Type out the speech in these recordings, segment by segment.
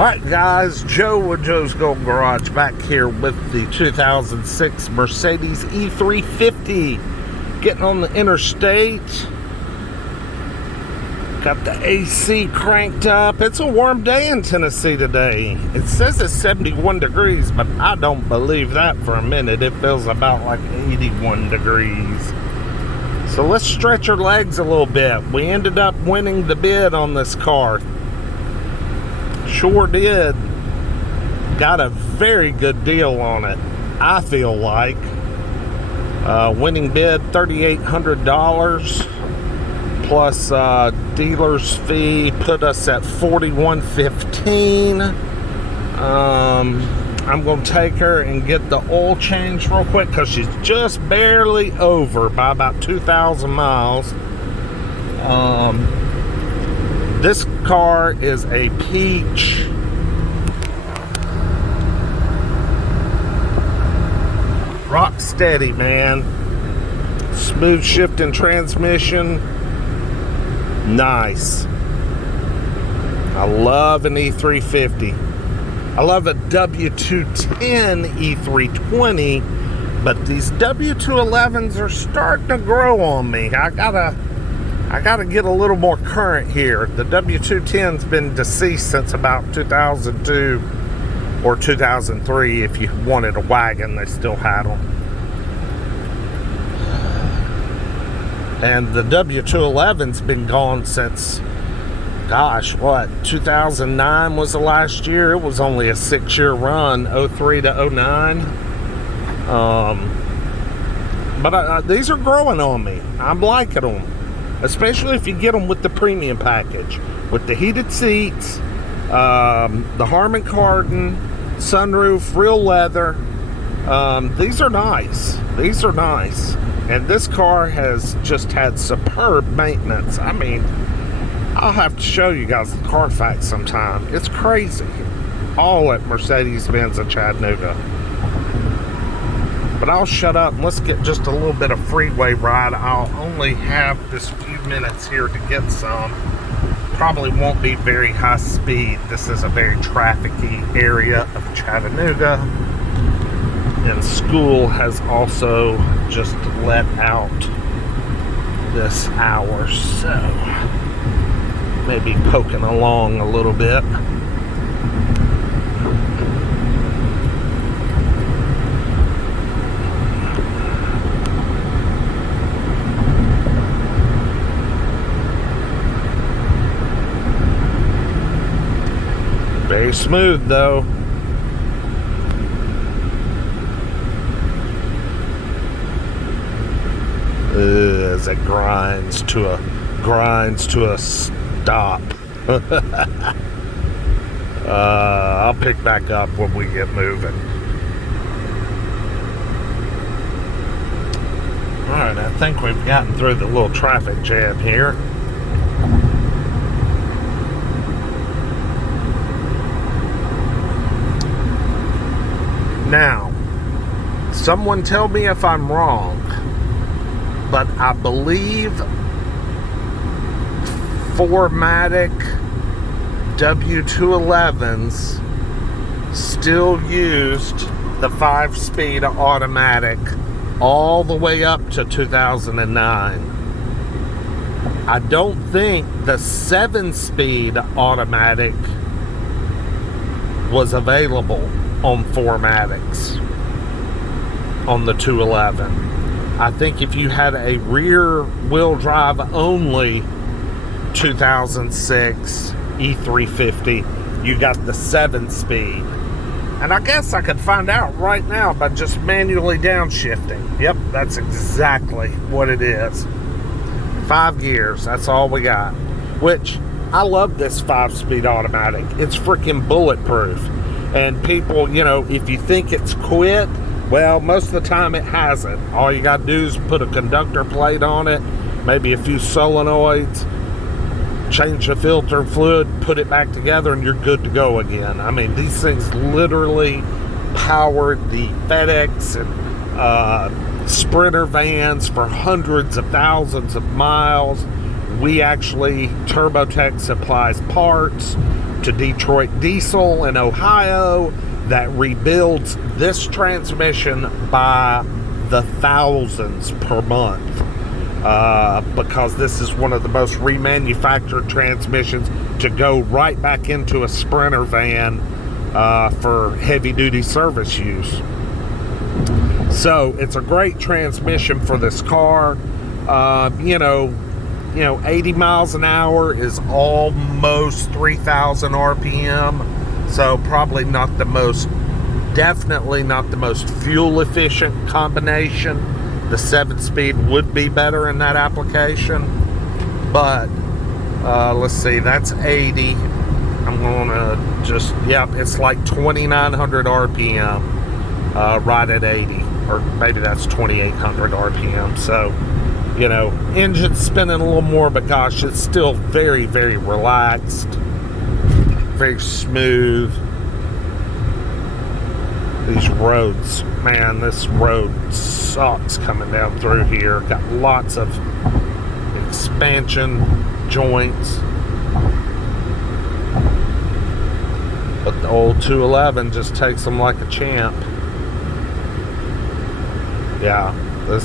Alright guys, Joe with Joe's Golden Garage back here with the 2006 Mercedes e350. Getting on the interstate. Got the AC cranked up. It's a warm day in Tennessee today. It says it's 71 degrees, but I don't believe that for a minute. It feels about like 81 degrees. So let's stretch our legs a little bit. We ended up winning the bid on this car. Sure did. Got a very good deal on it, I feel like. Winning bid $3,800 plus dealer's fee put us at $4,115. I'm going to take her and get the oil change real quick because she's just barely over by about 2,000 miles. This car is a peach. Rock steady, man. Smooth shifting transmission. Nice. I love an e350. I love a W210 E320, but these W211s are starting to grow on me. I gotta get a little more current here. The W210's been deceased since about 2002 or 2003. If you wanted a wagon, they still had them. And the W211's been gone since, gosh, what, 2009 was the last year. It was only a 6-year run, 03 to 09. But these are growing on me. I'm liking them. Especially if you get them with the premium package. With the heated seats, the Harman Kardon, sunroof, real leather. These are nice. These are nice. And this car has just had superb maintenance. I mean, I'll have to show you guys the Carfax sometime. It's crazy. All at Mercedes-Benz in Chattanooga. But I'll shut up and let's get just a little bit of freeway ride. I'll only have this few minutes here to get some. Probably won't be very high speed. This is a very trafficy area of Chattanooga. And school has also just let out this hour, so maybe poking along a little bit. Very smooth though. As it grinds to a stop. I'll pick back up when we get moving. Alright, I think we've gotten through the little traffic jam here. Now, someone tell me if I'm wrong, but I believe 4matic W211s still used the 5-speed automatic all the way up to 2009. I don't think the 7-speed automatic was available on 4matics on the 211. I think if you had a rear wheel drive only 2006 E350, you got the 7-speed. And I guess I could find out right now by just manually downshifting. Yep, that's exactly what it is. 5 gears, that's all we got. Which, I love this 5-speed automatic. It's freaking bulletproof. And people, you know, if you think it's quit, well, most of the time it hasn't. All you gotta do is put a conductor plate on it, maybe a few solenoids, change the filter fluid, put it back together, and you're good to go again. I mean, these things literally powered the FedEx and Sprinter vans for hundreds of thousands of miles. We actually, TurboTech supplies parts. to Detroit Diesel in Ohio that rebuilds this transmission by the thousands per month, because this is one of the most remanufactured transmissions to go right back into a Sprinter van for heavy-duty service use. So it's a great transmission for this car. 80 miles an hour is almost 3,000 RPM. So probably not the most, definitely not the most fuel efficient combination. The 7-speed would be better in that application. But let's see, that's 80. I'm gonna just, it's like 2,900 RPM right at 80. Or maybe that's 2,800 RPM. So, engine's spinning a little more, but gosh, it's still very, very relaxed, very smooth. These roads, man, this road sucks coming down through here. Got lots of expansion joints. But the old 211 just takes them like a champ. Yeah, this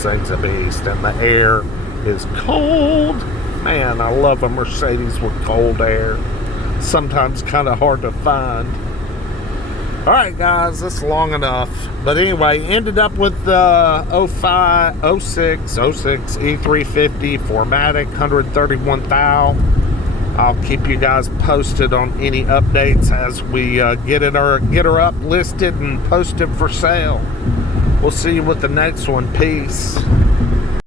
thing's a beast, and the air is cold. Man, I love a Mercedes with cold air. Sometimes kind of hard to find. All right, guys, that's long enough. But anyway, ended up with the 06 E350 4matic 131 thou. I'll keep you guys posted on any updates as we get her up listed and posted for sale. We'll see you with the next one. Peace.